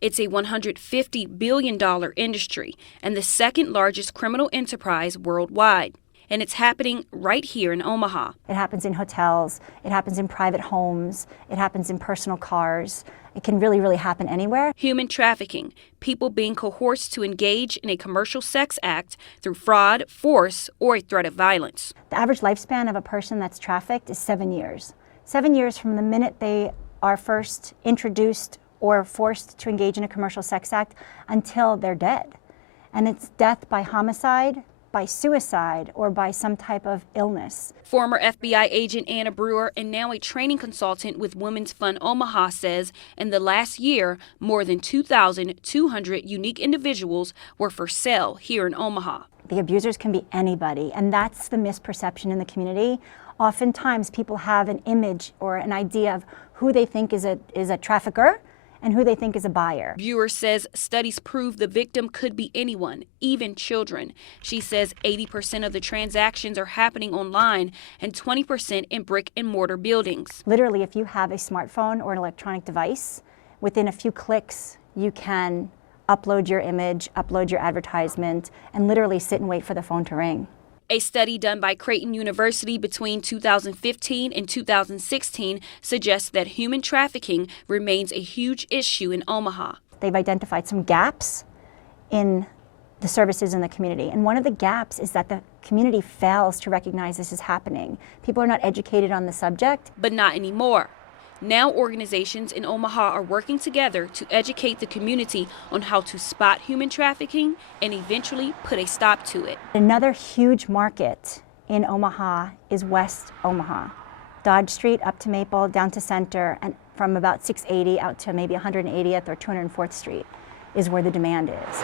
It's a $150 billion industry and the second largest criminal enterprise worldwide. And it's happening right here in Omaha. It happens in hotels, it happens in private homes, it happens in personal cars. It can really happen anywhere. Human trafficking, people being coerced to engage in a commercial sex act through fraud, force, or a threat of violence. The average lifespan of a person that's trafficked is 7 years. 7 years from the minute they are first introduced or forced to engage in a commercial sex act until they're dead. And it's death by homicide, by suicide, or by some type of illness. Former FBI agent Anna Brewer and now a training consultant with Women's Fund Omaha says in the last year, more than 2,200 unique individuals were for sale here in Omaha. The abusers can be anybody, and that's the misperception in the community. Oftentimes people have an image or an idea of who they think is a trafficker and who they think is a buyer. Brewer says studies prove the victim could be anyone, even children. She says 80% of the transactions are happening online and 20% in brick and mortar buildings. Literally, if you have a smartphone or an electronic device, within a few clicks, you can upload your image, upload your advertisement, and literally sit and wait for the phone to ring. A study done by Creighton University between 2015 and 2016 suggests that human trafficking remains a huge issue in Omaha. They've identified some gaps in the services in the community. And one of the gaps is that the community fails to recognize this is happening. People are not educated on the subject. But not anymore. Now organizations in Omaha are working together to educate the community on how to spot human trafficking and eventually put a stop to it. Another huge market in Omaha is West Omaha. Dodge Street up to Maple, down to Center, and from about 680 out to maybe 180th or 204th Street is where the demand is.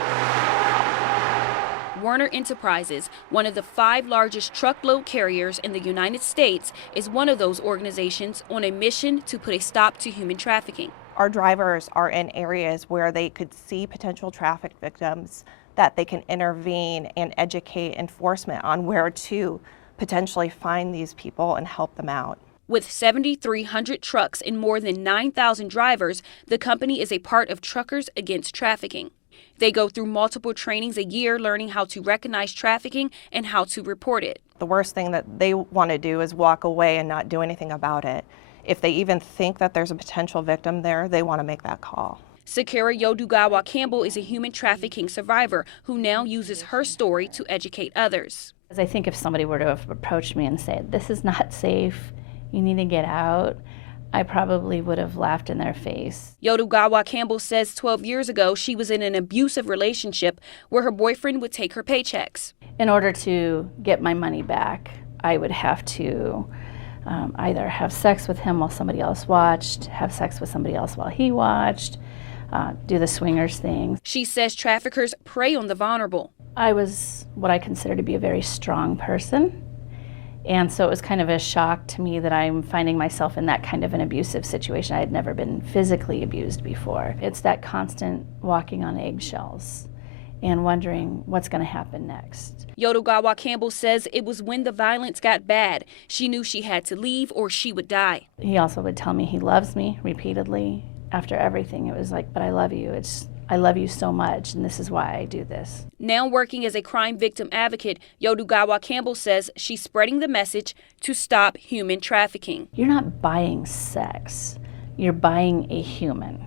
Werner Enterprises, one of the 5 largest truckload carriers in the United States, is one of those organizations on a mission to put a stop to human trafficking. Our drivers are in areas where they could see potential traffic victims, that they can intervene and educate enforcement on where to potentially find these people and help them out. With 7,300 trucks and more than 9,000 drivers, the company is a part of Truckers Against Trafficking. They go through multiple trainings a year learning how to recognize trafficking and how to report it. The worst thing that they want to do is walk away and not do anything about it. If they even think that there's a potential victim there, they want to make that call. Sakura Yodugawa Campbell is a human trafficking survivor who now uses her story to educate others. I think if somebody were to have approached me and said, "This is not safe, you need to get out," I probably would have laughed in their face. Yodugawa Campbell says 12 years ago she was in an abusive relationship where her boyfriend would take her paychecks. In order to get my money back, I would have to either have sex with him while somebody else watched, have sex with somebody else while he watched, do the swingers thing. She says traffickers prey on the vulnerable. I was what I consider to be a very strong person. And so it was kind of a shock to me that I'm finding myself in that kind of an abusive situation. I had never been physically abused before. It's that constant walking on eggshells and wondering what's going to happen next. Yodugawa Campbell says it was when the violence got bad. She knew she had to leave or she would die. He also would tell me he loves me repeatedly. After everything, it was like, "But I love you. I love you so much, and this is why I do this." Now working as a crime victim advocate, Yodugawa Campbell says she's spreading the message to stop human trafficking. You're not buying sex. You're buying a human.